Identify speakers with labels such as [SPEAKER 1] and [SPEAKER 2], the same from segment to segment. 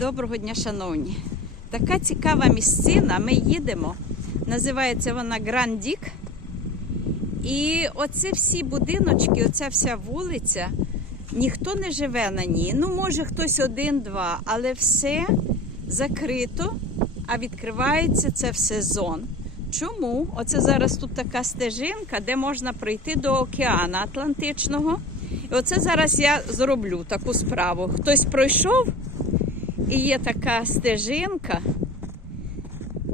[SPEAKER 1] Доброго дня, шановні. Така цікава місцина. Ми їдемо. Називається вона Грандік. І оце всі будиночки, оця вся вулиця, ніхто не живе на ній. Ну, може, хтось один-два, але все закрито, а відкривається це в сезон. Чому? Оце зараз тут така стежинка, де можна прийти до океану Атлантичного. І оце зараз я зроблю таку справу. Хтось пройшов, і є така стежинка.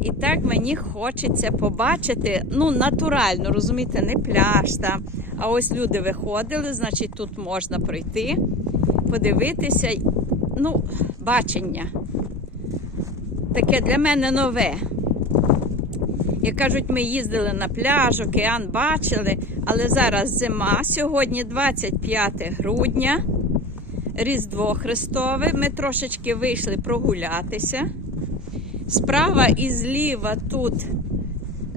[SPEAKER 1] І так мені хочеться побачити, ну, натурально, розумієте, не пляж там. А ось люди виходили, значить, тут можна пройти, подивитися. Ну, бачення. Таке для мене нове. Як кажуть, ми їздили на пляж, океан бачили, але зараз зима. Сьогодні 25 грудня, Різдво Христове. Ми трошечки вийшли прогулятися. Справа і зліва тут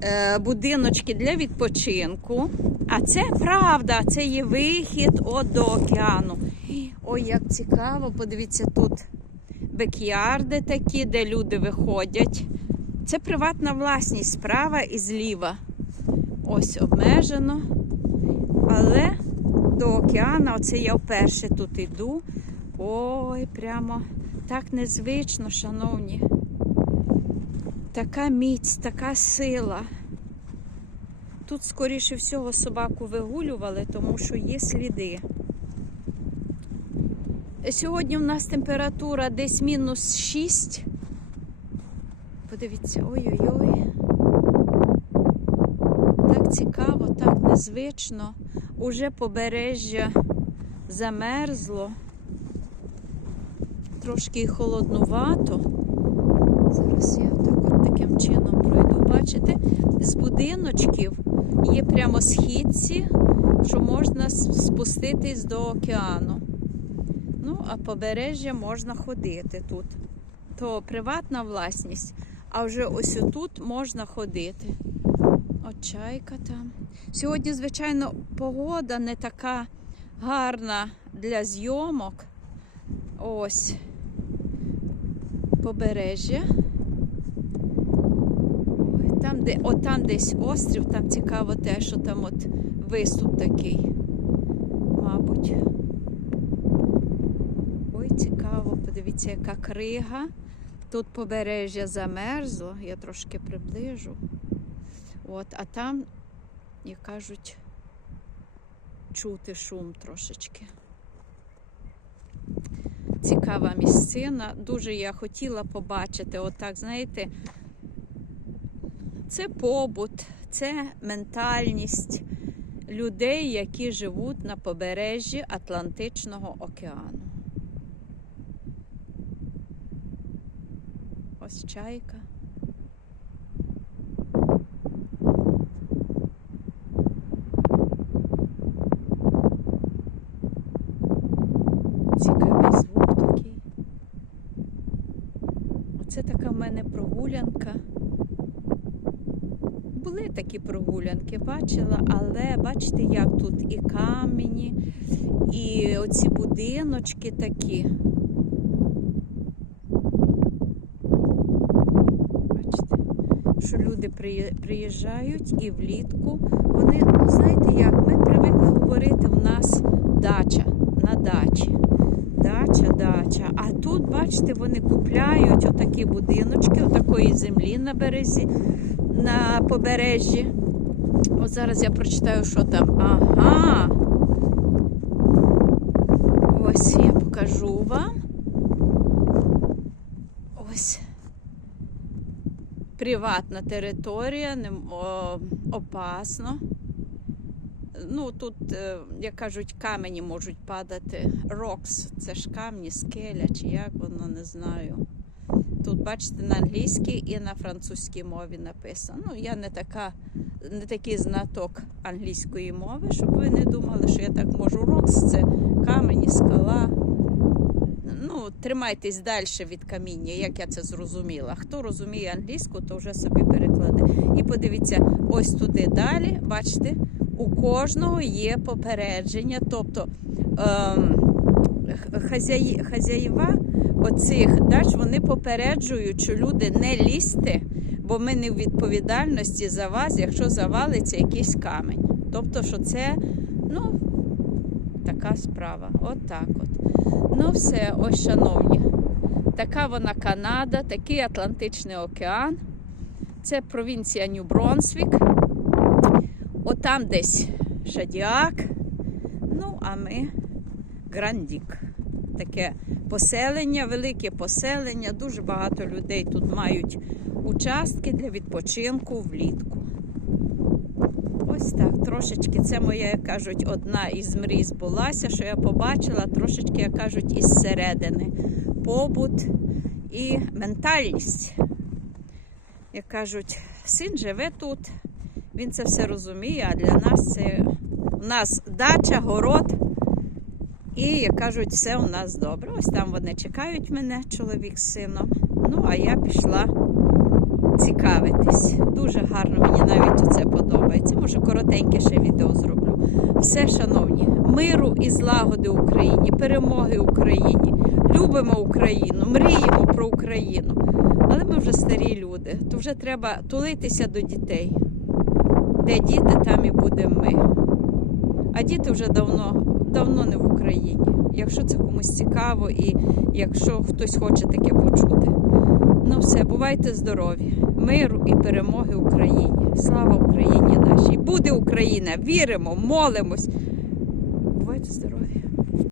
[SPEAKER 1] е, будиночки для відпочинку. А це правда, це є вихід от до океану. Ой, як цікаво, подивіться, тут бекярди такі, де люди виходять. Це приватна власність, справа і зліва. Ось обмежено. Але до океану, оце я вперше тут йду. Ой, прямо так незвично, шановні. Така міць, така сила. Тут, скоріше всього, собаку вигулювали, тому що є сліди. Сьогодні в нас температура десь мінус 6. Подивіться, ой-ой-ой. Так цікаво, так незвично. Уже побережжя замерзло. Трошки холоднувато. Зараз я так таким чином пройду. Бачите, з будиночків є прямо східці, що можна спуститись до океану. Ну, а побережжя можна ходити тут. То приватна власність, а вже ось тут можна ходити. От чайка там. Сьогодні, звичайно, погода не така гарна для зйомок. Ось побережжя. Там, де, от там десь острів, там цікаво те, що там от виступ такий, мабуть. Ой, цікаво, подивіться, яка крига. Тут побережжя замерзло, я трошки приближу. От, а там, як кажуть, чути шум трошечки. Цікава місцина. Дуже я хотіла побачити, отак, знаєте, це побут, це ментальність людей, які живуть на побережжі Атлантичного океану. Ось чайка. Цікавий звук такий. Оце така в мене прогулянка. Були такі прогулянки, бачила, але бачите, як тут і камені, і оці будиночки такі. Бачите, що люди приїжджають і влітку. Вони, ну знаєте як, ми привикли говорити, у нас дача на дачі. Дача, дача. А тут, бачите, вони купляють отакі будиночки, отакої землі на березі, на побережжі. От зараз я прочитаю, що там. Ага. Ось я покажу вам. Ось. Приватна територія, не, о, опасно. Ну, тут, е, як кажуть, камені можуть падати. Рокс, це ж камні, скеля, чи як воно, не знаю. Тут, бачите, на англійській і на французькій мові написано. Ну, я не така, не такий знаток англійської мови, щоб ви не думали, що я так можу. Рокс це камені, скала. Ну, тримайтесь далі від каміння, як я це зрозуміла. Хто розуміє англійську, то вже собі перекладе. І подивіться, ось туди далі, бачите, у кожного є попередження. Тобто ем, хазяї, хазяїва оцих дач вони попереджують, що люди не лізьте, бо ми не в відповідальності за вас, якщо завалиться якийсь камінь. Тобто, що це, ну, така справа. От от. Ну, все, ось, шановні. Така вона Канада, такий Атлантичний океан. Це провінція Нью-Бронсвік. Отам десь Шадіак. Ну, а ми Грандік. Таке поселення, велике поселення. Дуже багато людей тут мають участки для відпочинку влітку. Ось так, трошечки. Це моя, як кажуть, одна із мрій збулася, що я побачила трошечки, як кажуть, із середини. Побут і ментальність. Як кажуть, син живе тут, він це все розуміє, а для нас це у нас дача, город. І, як кажуть, все у нас добре. Ось там вони чекають мене, чоловік з сином. Ну, а я пішла цікавитись. Дуже гарно, мені навіть це подобається. Може, коротеньке ще відео зроблю. Все, шановні, миру і злагоди Україні, перемоги Україні. Любимо Україну, мріємо про Україну. Але ми вже старі люди, то вже треба тулитися до дітей. Де діти, там і будемо ми. А діти вже давно, давно не в Україні. Якщо це комусь цікаво і якщо хтось хоче таке почути. Ну все, бувайте здорові, миру і перемоги Україні. Слава Україні нашій! Буде Україна! Віримо, молимось. Бувайте здорові!